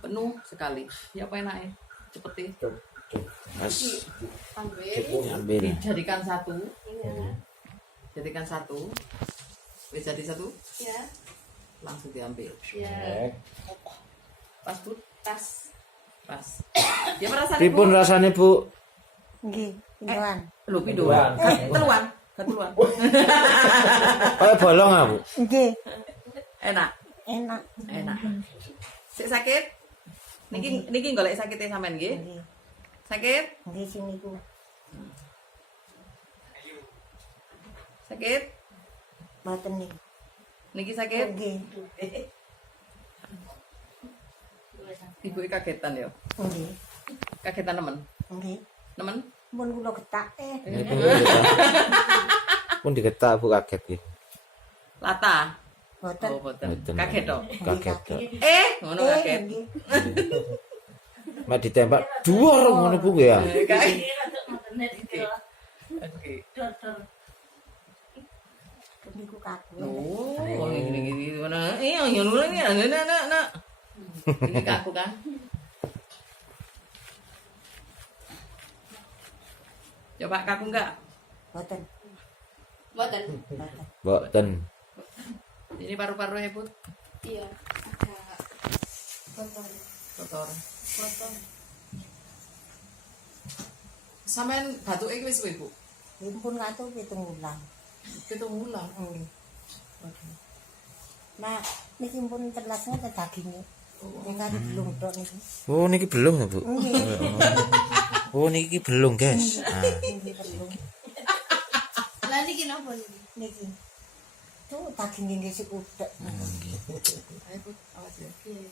Penuh sekali. Ya apa enaknya? Cepet Mas ambil. dijadikan satu. Iya. Jadikan satu. Wis jadi satu. Ya. Langsung diambil. Ya. Pas Bu. Tas. Pas. Dia merasa Pripun rasane, Bu? Nggih, pindoan. Lho pindoan. Teluan. Keteluan. Kayak bolong ah, Bu. Nggih, Enak. enak. Enak. Sik sakit? Niki golek sakite sampean nggih? Nggih, Sakit? nggih sini ku. Sakit? Mboten niki. Niki sakit? Nggih. Ibu kagetan ya. Nggih. Kagetan nemen. Nggih. Nemen? Mun kula getak Pun digetak Bu kaget gitu. Lata. Mboten. Oh, boten. Mboten. Kaget to. Kaget tok. Ngono kaget. Nggih. Mek ditembak duar ngono Bu ya. Kaget. Niku kaku. Oh, gini mana? Iya, yang dulu ini nak. Ini kaku kan? Coba kaku enggak? Mboten. Boten. Mboten. Mboten. Ini paru-parunya Put. Iya. Agak kotor. Kotor. Kotor. Sampean batuke wis suwe, Bu. Limpun katu pitung wulan. Pitung wulan. Nggih. Nah, niki pun telasnya te dagingnya. Ning kari belum tok niki. Oh niki belum ya Bu. Nggih. Oh niki belum guys. Ah. Niki belum. Lah niki napa niki? Niki. Tuh dagingnya nggih sikudek. Ayo Put, awas ya. Iya.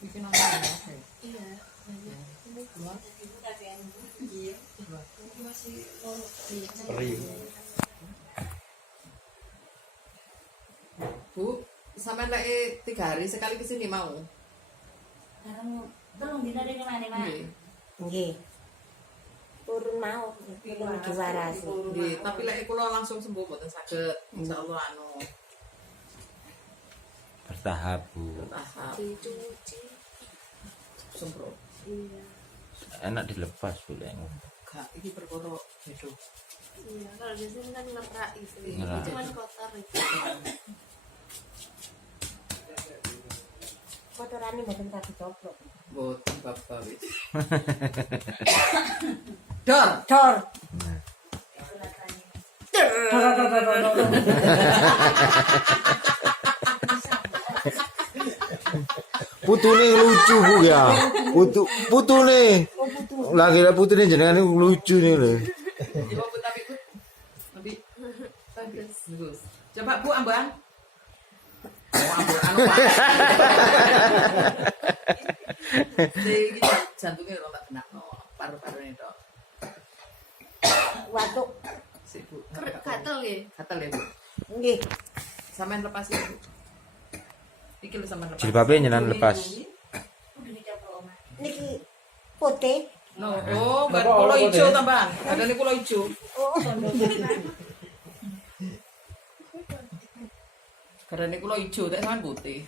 Bikin apa ya? Iya. Ini Keluar. ibu kakean Bu. Iya. Ini masih iya. Bu, sampean lek 3 hari sekali kesini mau. Sekarang tolong dina dari mana, Mak? Nggih. Nggih. Purun mau belum diwarasi. Nggih, tapi lek kula langsung sembuh mboten saged. Insyaallah anu Bertahap Bu. tahap Dicuci. semprot. Iya. Enak dilepas Bu lek. Gak iki perkara beda. Iya, kalau biasanya kan ngerak gitu. Ngerak. Cuman kotor itu. Kotorane mboten tak dicoplok. Mboten bapak wis. Dor. Dor. Putune lucu Bu ya. Putune. Lagi putune jenengan lucu nih lho. Coba Bu tapi Bu. Tapi bagus. Coba Bu amban. Oh, amban anu Pak. Iki jantungnya ora tak kena. Paru-parune tok. Watuk. Sik Bu. Gatel ya? Gatel ya Bu. Nggih. Sampean lepas ya Bu. Iki lho sampean lepas. Jilbabe nyenan lepas. Udah dicoba Oma. Niki putih. No, oh, buat kulo hijau tambahan. Ada nih kulo hijau. Oh, Karena nih kulo hijau, tak sama putih.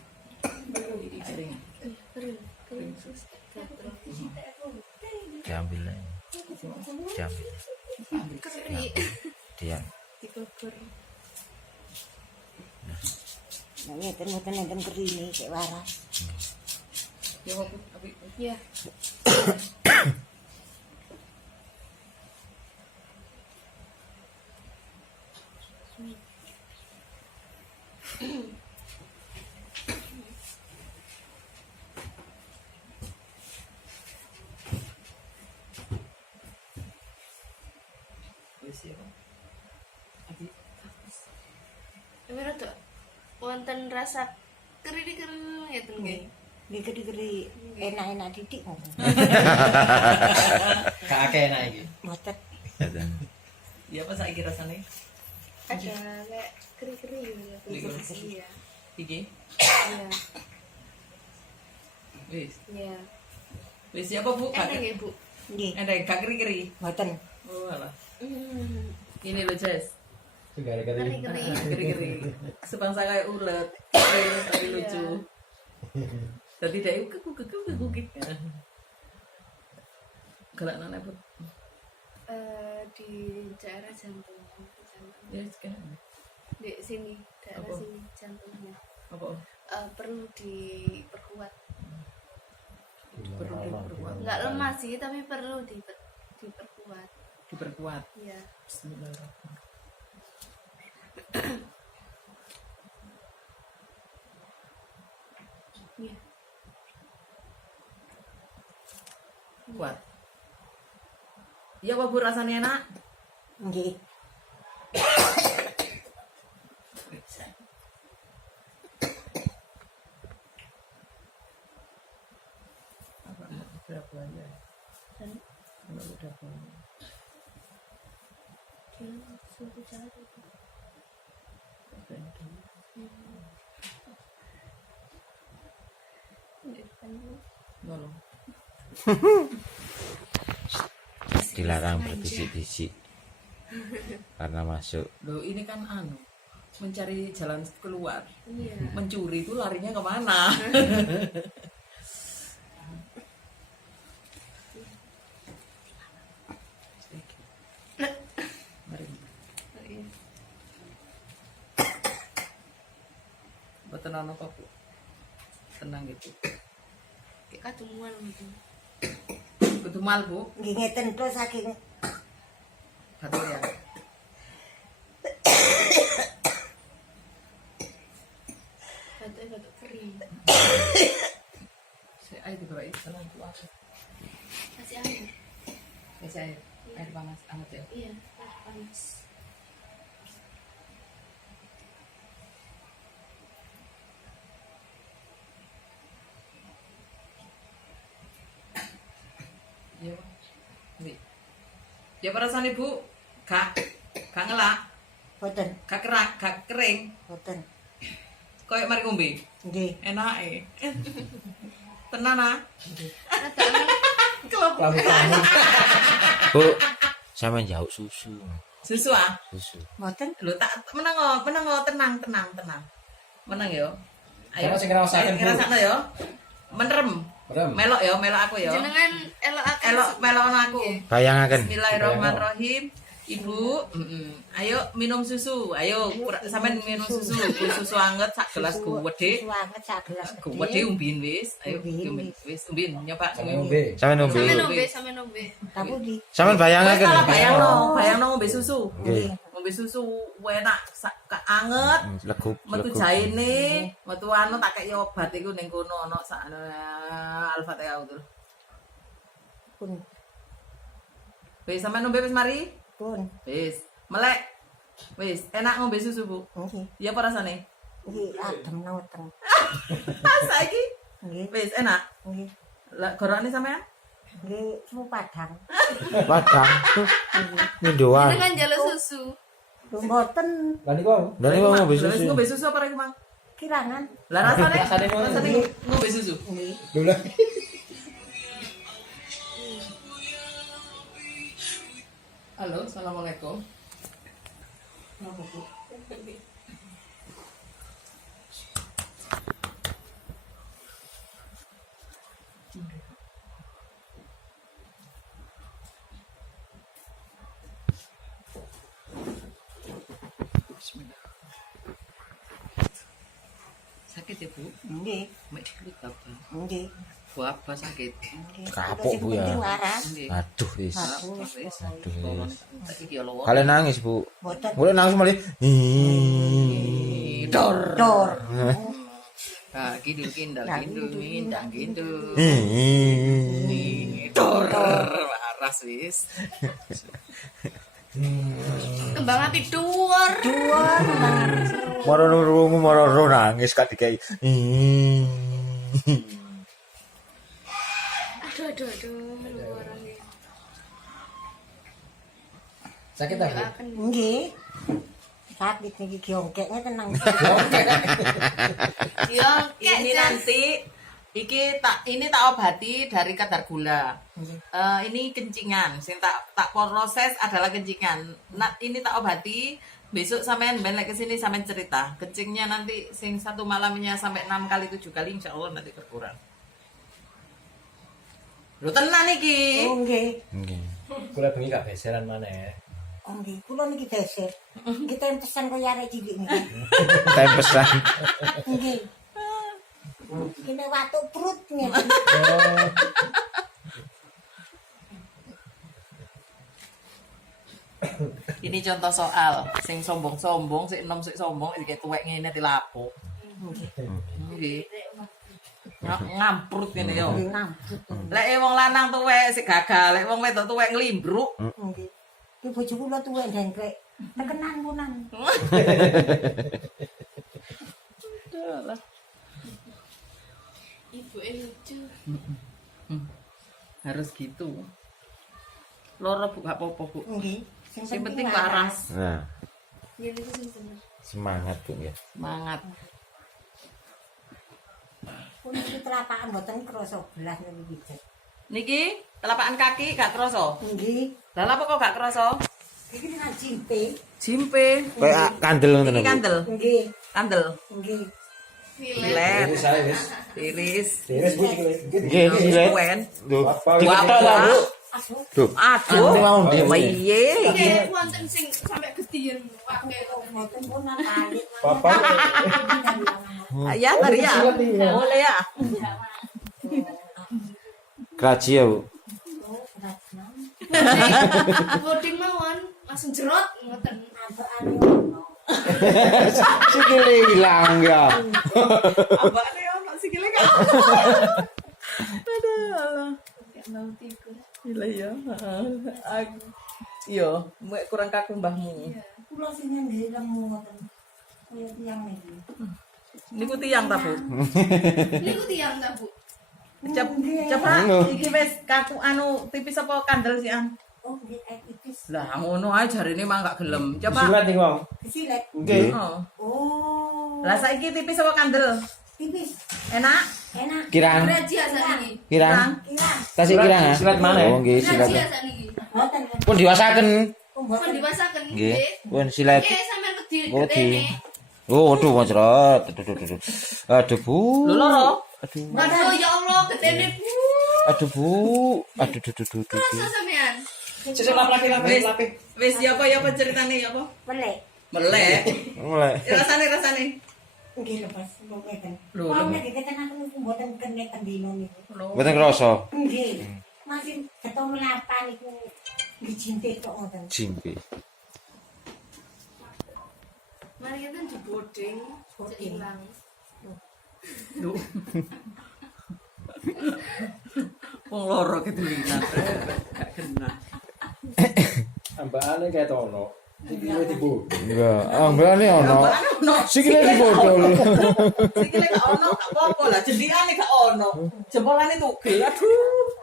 Iki kering. Kering sus. Gatel. Diambil. Diambil. Kering. Dia. Dikubur. ngeten ngeten kerine sik waras. Ya Bu, tapi Iya. wis ya. Abi Tapi rada wonten rasa keri-keri ngeten nggih. Nggih keri-keri enak-enak didik ngoten. Gak akeh enak iki. Mboten. ya apa saiki rasane? Ada kayak keri-keri gitu. Keri-keri. Iya. Iki. Iya. Wis. Iya. Wis ya apa Bu? Enak ya, Bu? Nggih, Ada gak keri-keri. mboten. Oh alah. Hmm. Ini loh Jess. Gara-gara Keri-keri. Keri-keri. Sebangsa kayak ulet. Tapi lucu. Dadi dhek kekuk. Kalau anak Put. Di daerah jantungnya, Ya sekarang. di sini, daerah Apa? sini jantungnya. Apa? Perlu diperkuat. Perlu diperkuat. Nggak lemah sih, tapi perlu diperkuat. Diperkuat. Iya. Bismillahirrahmanirrahim. Iya. Kuat. Ya apa Bu rasanya enak? Nggih. Apa berapa aja? Dan Kalau udah punya. dia suruh cari. Belum. Dilarang berbisik-bisik karena masuk. Loh ini kan mencari jalan keluar. Iya. Mencuri itu larinya kemana? Mari. Iya. Buat tenang apa Bu? Tenang gitu. Kayak kadungan gitu. Kudu mal Bu. Nggih ngeten to saking Satu ya. Batuk kering. Saya air dibawain tenang Bu. Kasih air. Kasih air. Air panas hangat ya. Iya, air panas. Iya. Nih. Ya perasaan Ibu gak ngelak, boten, gak kerak, gak kering. boten. Koyok mari ngombe. Nggih. Enak tenan ah. Ada anak Kelop. Bu, sampean jauh susu. Susu ah. Susu. Boten. Lho tak meneng tenang. Meneng yo. Coba sing ngrasaken, Bu. ngrasakno yo. Merem. Merem. Melok aku yo. jenengan akan Melok aku. Bayangaken. Bismillahirrahmanirrahim. Ibu, ayo minum susu. Ayo sampean minum susu. Susu anget sak gelas gede. Suwanget sak gelas Gede umbin wis. Ayo Umbin, wis umbin nyoba. Sampe ngombe. Sampean ngombe. sampai nombe. Tahu di. Sampean Wes bayangaken. kalau bayangno ngombe susu. Nggih. Ngombe susu enak anget. Legup. Metu jaine, metu tak kei obat iku ning kono ana sak Al-Fatihah itu. Pun, Wis sampean ngombe wis mari? pun. Wis. Melek. Wis, enak ngombe susu, Bu. Nggih. Ya apa rasane? Nggih, adem nang weteng. Saiki Nggih, wis enak. nggih. Lah gorone sampean? Nggih, suhu padang. Padang. Ini doang. Jenengan jaluk susu. Lho mboten Lah niku Dan ini mau ngombe Lah, wis susu. ngombe susu apa rek, Mang? kirangan. Lah rasane Rasane ngombe susu. Nggih. lho lah. Halo, assalamualaikum. Bismillah. Sakit ya Bu? Nggih, Mek dikit apa? nggih. Bu apa sakit? Nggih. Kapok, Sing Bu, ya. penting waras. Nggih. Aduh, wis. Aduh, Wis. Aduh, wis. Saiki ya lho. Kalian nangis, Bu. Boten. Mulai nangis malah. Dor. Dor. Ah, kidul kindal Nah, kindul kidul, mindang kindul. Ih. Dor. Waras wis. Kembang api dhuwur. Dhuwur nang Moro nangis kan dikai. Aduh. Orangnya. Sakit ta, Bu? Akan nggih. Sakit niki giongkeknya tenang. dia Ini nanti ini tak obati dari kadar gula. Ini kencingan, sing tak proses adalah kencingan. Nah, ini tak obati Besok sampean balik ke sini sampean cerita. Kencingnya nanti sing 1 malamnya sampai 6 kali 7 kali insya Allah nanti berkurang. Lho tenan iki. Oh nggih. Nggih. Kula bengi gak beseran mana ya. Oh nggih, kula niki deser. Kita yang pesan kaya arek cilik niki. Tempesan. Nggih. Kene watuk perut nih. Ini contoh soal sing sombong-sombong, sik enom sik sombong iki tuwek ngene dilapo. Nggih. Ngamprut ngene yo. Lek wong lanang tuwek sik gagal, lek wong wedok tuwek nglimbruk. Nggih. Ki bojo kula tuwek ndengklek. Tekenan punan. Ibu lucu. Harus gitu. Loro Bu gak apa-apa Bu. Nggih. Sing penting waras. Nah, Ngene iki sing bener. semangat Bu ya. Semangat. Pun iki telapakan mboten krasa belas niki pijet. Niki telapakan kaki gak kerasa. Nggih. Lah apa kok gak kerasa? Iki dengan cimpe. Jimpe. Kayak kandel ngoten Ini Bu. kandel. Nggih. Kandel. Nggih. Filet. Wis ae wis. Iris. Beres Bu iki. Nggih, silet. Kuen. Lho, Apa? diketok lah Bu. Asu. Duh. Aduh. Nanti mau dia. Iye. Nggih, wonten sing sampe gediyen pakai Mboten punan kali. Papa. Ya tadi ya. Boleh ya. Kraji ya Bu. boding mawon langsung jerot ngoten. Sikile hilang ya. Apa nih ya? Masih gila kan? Aduh, Allah. Mau tikus. Gila ya. Iya, mbak kurang kaku mbahmu. Kula sing nggih lemu ngoten. Kaya tiyang niki. Niku tiang ta, Bu? Niku tiyang ta, Bu? Coba iki wis kaku anu tipis apa kandel sih an? Oh nggih tipis. Lah ngono ae jarine mah gak gelem. Coba. Silat iki, Wong. Silet. Nggih. Oh. Oh. Lah saiki tipis apa kandel? Tipis. Enak? Enak. Kirang. Raji saniki. Kirang. Kirang. Tasik kirang ya. Silat mana? Oh nggih, silat. Raji saniki. Mboten. Pun diwasaken. Oh Pun mboten. diwasaken Nggih. nggih. Pun silat. Nggih, sampean wedi Oh, gedene. Oh, aduh mocrot. Aduh. Aduh, Bu. Lho loro. Aduh. Waduh, ya Allah, gedene, Bu. Aduh, Bu. Aduh. Rasa sampean. Sesuk lap-lapi. Wis ya apa ceritane ya apa? Melek. Melek. Mulai. Rasane. Nggih lepas ngeten. Lho, Kalau lho. nek ditekan aku mboten kene kendino niku. Mboten krasa. Nggih. Masih ketemu lapan iku dijintik kok ngoten. Jimpe. Mari kita di boding, hilang. Lho. Wong loro ketulinan. Gak kena. Ambakane kayak tono. Iki wis dibu. Enggak, ambilane ono. Sikile dibodol. Sikile gak ono, gak apa-apa lah. Jendikane gak ono. Jempolane tugel. Aduh.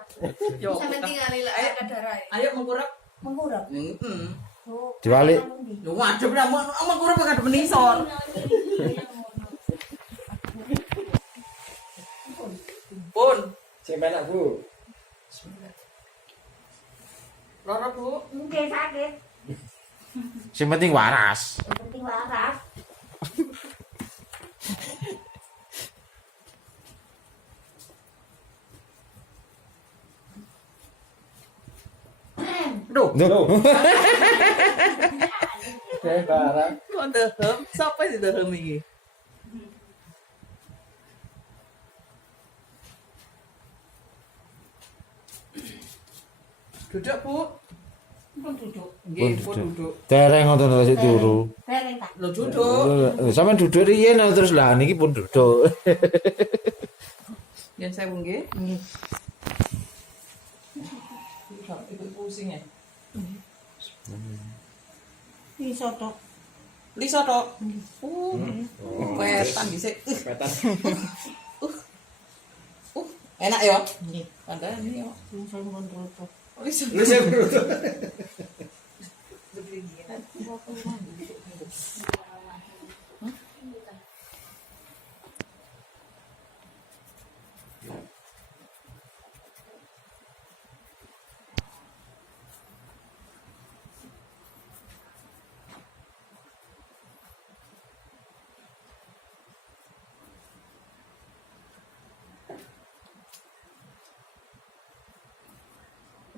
Yo. Sampai tinggal lah darah. Ayo mengkurap. Mengurap. Heeh. Oh. Diwalik. Yo waduh lah mengkurap gak ada menisor. Pun. Sing penak, Bu. Loro, Bu. Mungkin sakit. Sing penting waras. Yang penting waras. Duh. Duh. Kayak barang. Kok dehem? Sapa sih dehem iki? Duduk, Bu. Pun duduk. Nggih, pun duduk. Dereng ngoten lho sik turu. Dereng tak. Lo duduk. Sampeyan duduk riyen terus lah niki pun duduk. Yen saya nggih. Nggih. Ibu pusing ya. Iso tok. Liso tok. Wetan dhisik. Petan. Enak ya? Nggih. Padahal ini ya. Iso kontrol tok. Oh, iso. Lu sing bruto.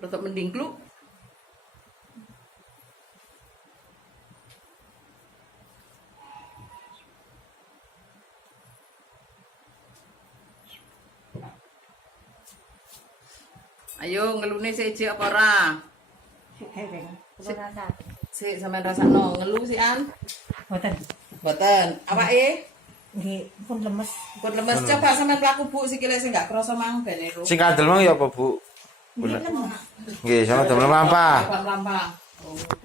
Tetap mending kluk. Ayo ngelune seje apa ora? Hereng. Kulo rasa. Sik sampean rasakno ngelu sih An. Boten. Mboten. Awake Nggih, pun lemes. pun lemes coba sampean pelaku Bu sikile sing gak krasa mang ben niru. Sing kandel mang ya apa, Bu? Nggih lemes. Nggih, sama temen lampah. Lampah.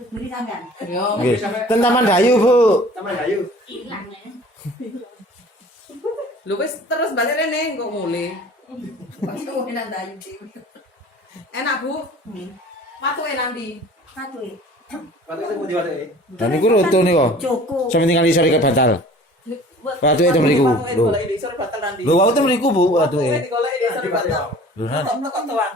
Beri sampean. Yo. Nggih. Ten Taman Dayu, Bu. Taman Dayu. Ilang ya. Lu wis terus balik rene kok mulai. Pasti enak dayu dhewe. Enak Bu. Nggih. Patuke nanti. Patuhe. Patu sing pundi patu? Dan niku roto niku. Cukup. Sampe tinggal isor ikat batal. Patuke itu mriku. Lho. Golek di sore batal nanti. Lho, wau ten mriku, Bu, patuke. Golek di sore batal. Lho, Nan. Kok tuan.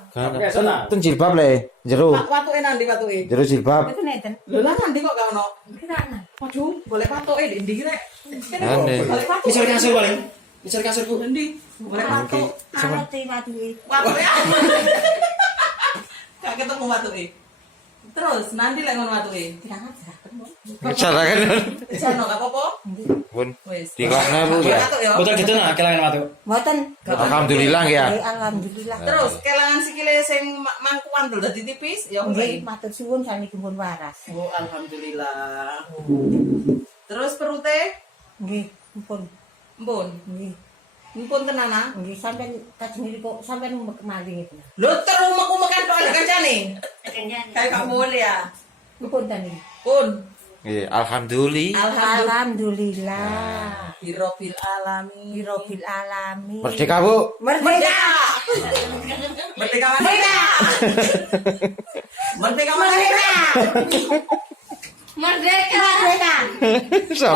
Ten jilbab le, jero. Patuke nanti patuke. Jero jilbab. Itu neten. Lho lah nanti kok gak ono. Kirana. Waduh, boleh patuke di ndi rek. Ane. Boleh patuke. Isor kasur paling. Isor kasur Bu. Ndi? Boleh patuk. Arep patuhe. Patuke. Gak ketemu patuke. Terus nanti lek ngono patuke. Kirana. Carakan. Sono gak apa-apa. Pun Wis. dikokne, Bu ya. Patuk ya. Botol gitu nah kelangan patu. Mboten. Alhamdulillah ya. Nggih, alhamdulillah. Terus kelangan sikile sing mangkuan lho dadi tipis ya Nggih, oke. matur suwun saniki pun waras. Oh, alhamdulillah. Terus perute Nggih, pun. mpun. Nggih. Mpun tenan. Nggih, sampean kajeng kok sampean maling itu. Lho terus umek-umekan tok ada kancane. Kayak gak boleh ya. Pun tani. Pun. Nggih, alhamdulillah. Alhamdulillah. Birofil alamin. Birofil alamin. Merdeka, Bu. Merdeka. Merdeka merdeka. Merdeka merdeka. Merdeka. Merdeka. So-